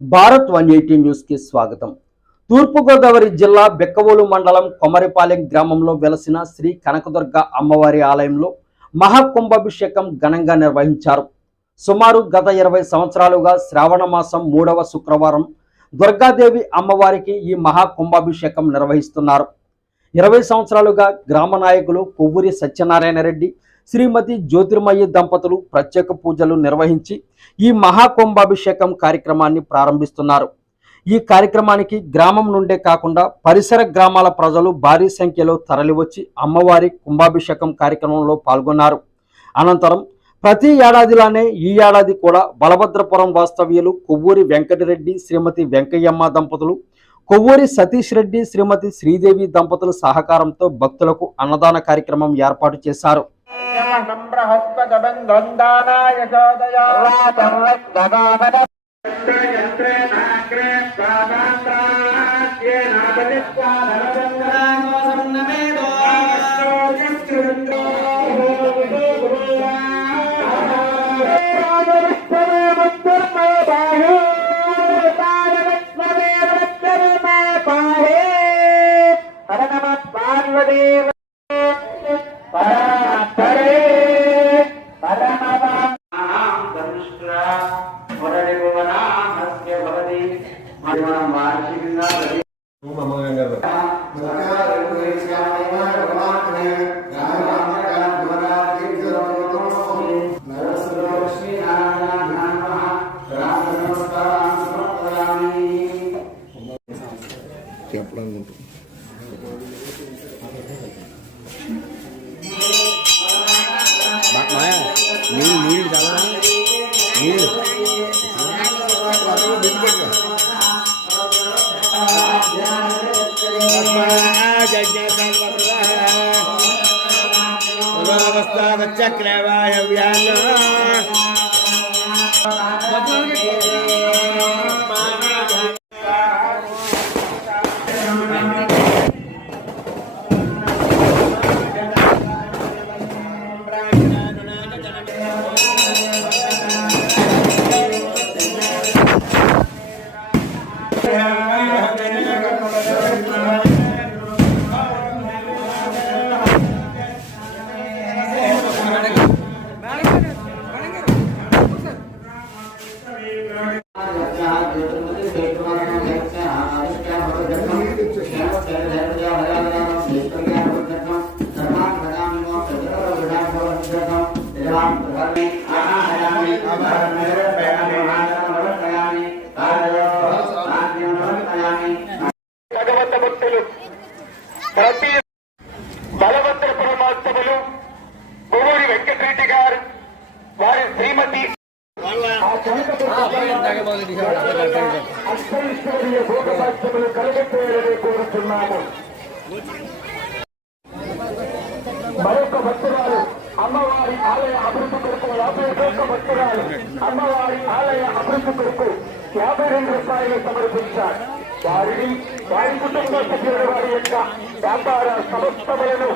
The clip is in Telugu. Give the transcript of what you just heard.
భారత్ 180 న్యూస్ కి స్వాగతం. తూర్పుగోదావరి జిల్లా బెక్కవోలు మండలం కొమరిపాలెం గ్రామంలో వెలసిన శ్రీ కనకదుర్గ అమ్మవారి ఆలయంలో మహాకుంభాభిషేకం ఘనంగా నిర్వహించారు. సుమారు గత 20 సంవత్సరాలుగా శ్రావణ మాసం 3వ శుక్రవారం దుర్గాదేవి అమ్మవారికి ఈ మహాకుంభాభిషేకం నిర్వహిస్తున్నారు. 20 సంవత్సరాలుగా గ్రామ నాయకులు కొవ్వూరి సత్యనారాయణ రెడ్డి, శ్రీమతి జ్యోతిర్మయి దంపతులు ప్రత్యేక పూజలు నిర్వహించి ఈ మహాకుంభాభిషేకం కార్యక్రమాన్ని ప్రారంభిస్తున్నారు. ఈ కార్యక్రమానికి గ్రామం నుండే కాకుండా పరిసర గ్రామాల ప్రజలు భారీ సంఖ్యలో తరలివచ్చి అమ్మవారి కుంభాభిషేకం కార్యక్రమంలో పాల్గొన్నారు. అనంతరం ప్రతి ఏడాదిలానే ఈ ఏడాది కూడా బలభద్రపురం వాస్తవ్యులు కొవ్వూరి వెంకటరెడ్డి, శ్రీమతి వెంకయ్యమ్మ దంపతులు, కొవ్వూరి సతీష్ రెడ్డి, శ్రీమతి శ్రీదేవి దంపతుల సహకారంతో భక్తులకు అన్నదాన కార్యక్రమం ఏర్పాటు చేశారు. నీళ్ళు చాలా నీళ్ళు చక్రవాయవ్యాన భగవంత భక్తులు ప్రతి బలభద్రపురం వాస్తవులు కొవ్వూరి వెంకటరెడ్డి గారు, వారి శ్రీమతి కలగట్టేయాలని కోరుతున్నాము. మరొక భక్తురాలు అమ్మవారి ఆలయ అభివృద్ధి కొరకు 51 భక్తురాలు అమ్మవారి ఆలయ అభివృద్ధి కొరకు 52 రూపాయలు సమర్పించారు. వారి కుటుంబ సభ్యుల వారి యొక్క వ్యాపార సంస్థలను